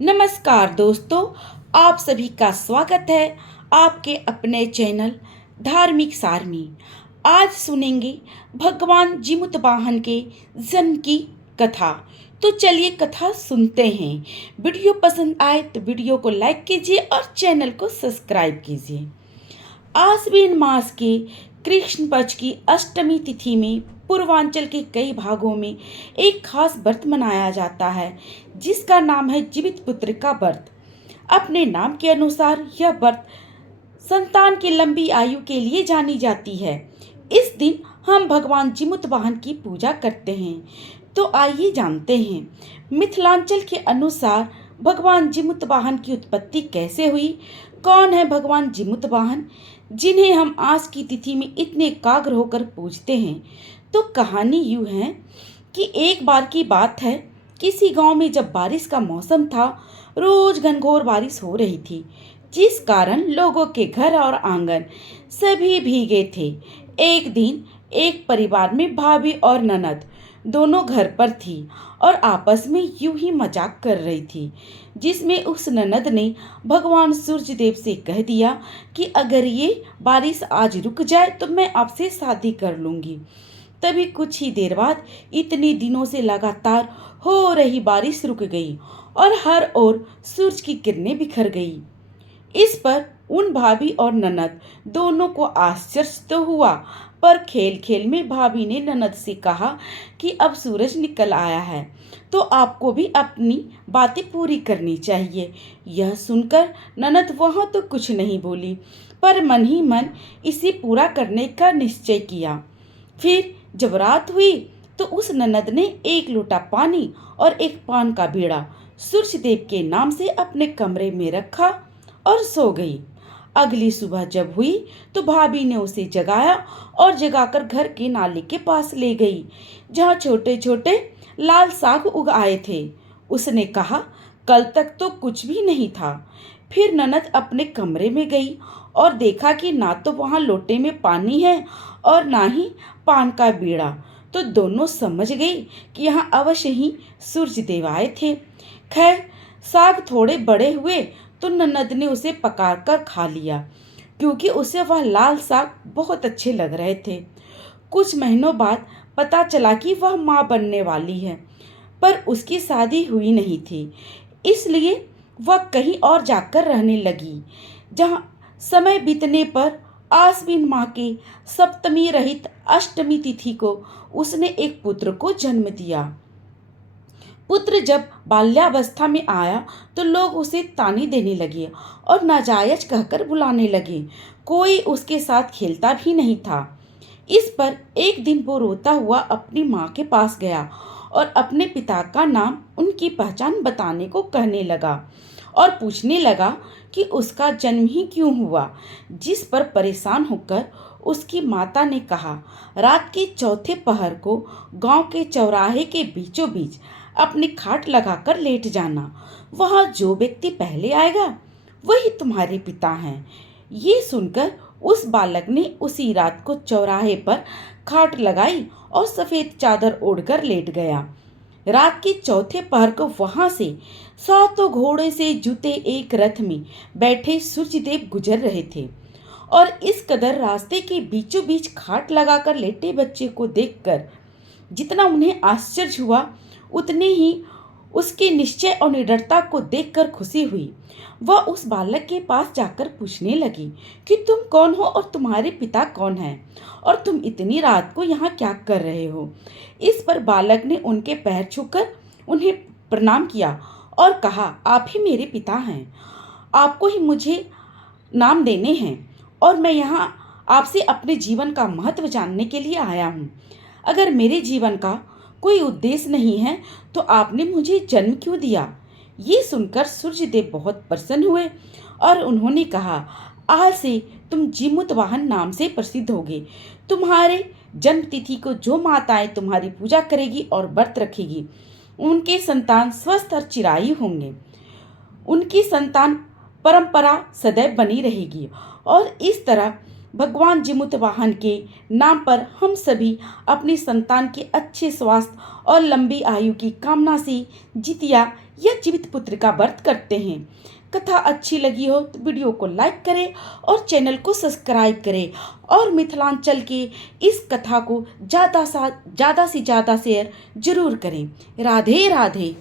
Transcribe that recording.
नमस्कार दोस्तों, आप सभी का स्वागत है आपके अपने चैनल धार्मिक सार में। आज सुनेंगे भगवान जीमुत वाहन के जन्म की कथा। तो चलिए कथा सुनते हैं। वीडियो पसंद आए तो वीडियो को लाइक कीजिए और चैनल को सब्सक्राइब कीजिए। आश्विन मास के कृष्ण पक्ष की अष्टमी तिथि में पूर्वांचल के कई भागों में एक खास व्रत मनाया जाता है जिसका नाम है जीवित पुत्र का व्रत। अपने नाम के अनुसार यह व्रत संतान की लंबी आयु के लिए जानी जाती है। इस दिन हम भगवान जीमुत वाहन की पूजा करते हैं। तो आइए जानते हैं मिथिलांचल के अनुसार भगवान जीमुत वाहन की उत्पत्ति कैसे हुई। कौन है भगवान जीमुत वाहन जिन्हें हम आज की तिथि में इतने एकाग्र होकर पूजते हैं। तो कहानी यूँ है कि एक बार की बात है, किसी गांव में जब बारिश का मौसम था, रोज घनघोर बारिश हो रही थी जिस कारण लोगों के घर और आंगन सभी भीगे थे। एक दिन एक परिवार में भाभी और ननद दोनों घर पर थी और आपस में यूं ही मजाक कर रही थी, जिसमें उस ननद ने भगवान सूर्य देव से कह दिया कि अगर ये बारिश आज रुक जाए तो मैं आपसे शादी कर लूंगी। तभी कुछ ही देर बाद इतनी दिनों से लगातार हो रही बारिश रुक गई और हर ओर सूरज की किरणें बिखर गई। इस पर उन भाभी और ननद दोनों को आश्चर्य तो हुआ, पर खेल खेल में भाभी ने ननद से कहा कि अब सूरज निकल आया है तो आपको भी अपनी बातें पूरी करनी चाहिए। यह सुनकर ननद वहाँ तो कुछ नहीं बोली, पर मन ही मन इसे पूरा करने का निश्चय किया। फिर जब रात हुई तो उस ननद ने एक लोटा पानी और एक पान का बीड़ा सूर्य देव के नाम से अपने कमरे में रखा और सो गई। अगली सुबह जब हुई तो भाभी ने उसे जगाया और जगाकर घर के नाले के पास ले गई जहाँ छोटे छोटे लाल साग उग आए थे। उसने कहा, कल तक तो कुछ भी नहीं था। फिर ननद अपने कमरे में गई और देखा कि ना तो वहाँ लोटे में पानी है और ना ही पान का बीड़ा। तो दोनों समझ गई कि यहाँ अवश्य ही सूर्य देव आए थे। खैर, साग थोड़े बड़े हुए तो ननद ने उसे पकाकर खा लिया, क्योंकि उसे वह लाल साग बहुत अच्छे लग रहे थे। कुछ महीनों बाद पता चला कि वह माँ बनने वाली है, पर उसकी शादी हुई नहीं थी, इसलिए वह कहीं और जाकर रहने लगी। जहाँ समय बीतने पर आश्विन माह के सप्तमी रहित अष्टमी तिथि को उसने एक पुत्र को जन्म दिया। पुत्र जब बाल्यावस्था में आया तो लोग उसे ताने देने लगे और नाजायज कहकर बुलाने लगे। कोई उसके साथ खेलता भी नहीं था। इस पर एक दिन वो रोता हुआ अपनी माँ के पास गया और अपने पिता का नाम, उनकी पहचान बताने को कहने लगा और पूछने लगा कि उसका जन्म ही क्यों हुआ। जिस पर परेशान होकर उसकी माता ने कहा, रात के चौथे पहर को गांव के चौराहे के बीचों बीच अपनी खाट लगाकर लेट जाना। वहाँ जो व्यक्ति पहले आएगा वही तुम्हारे पिता हैं। ये सुनकर उस बालक ने उसी रात को चौराहे पर खाट लगाई और सफेद चादर ओढ़कर लेट गया। रात के चौथे पहर को वहां से 7 घोड़े से जुते एक रथ में बैठे सूर्यदेव गुजर रहे थे और इस कदर रास्ते के बीचों बीच खाट लगाकर लेटे बच्चे को देखकर जितना उन्हें आश्चर्य हुआ, उतने ही उसके निश्चय और निडरता को देखकर खुशी हुई। वह उस बालक के पास जाकर पूछने लगी कि तुम कौन हो और तुम्हारे पिता कौन हैं और तुम इतनी रात को यहाँ क्या कर रहे हो। इस पर बालक ने उनके पैर छूकर उन्हें प्रणाम किया और कहा, आप ही मेरे पिता हैं, आपको ही मुझे नाम देने हैं और मैं यहाँ आपसे अपने जीवन का महत्व जानने के लिए आया हूँ। अगर मेरे जीवन का कोई उद्देश्य नहीं है तो आपने मुझे जन्म क्यों दिया। ये सुनकर सूर्यदेव बहुत प्रसन्न हुए और उन्होंने कहा, आज से तुम जीमुत वाहन नाम से प्रसिद्ध होगे। तुम्हारे जन्म तिथि को जो माताएं तुम्हारी पूजा करेगी और व्रत रखेगी, उनके संतान स्वस्थ और चिरायु होंगे। उनकी संतान परंपरा सदैव बनी रहेगी। और इस तरह भगवान जीमुत वाहन के नाम पर हम सभी अपनी संतान के अच्छे स्वास्थ्य और लंबी आयु की कामना से जितिया या जीवित पुत्र का व्रत करते हैं। कथा अच्छी लगी हो तो वीडियो को लाइक करें और चैनल को सब्सक्राइब करें और मिथिलांचल की इस कथा को ज़्यादा से ज़्यादा शेयर जरूर करें। राधे राधे।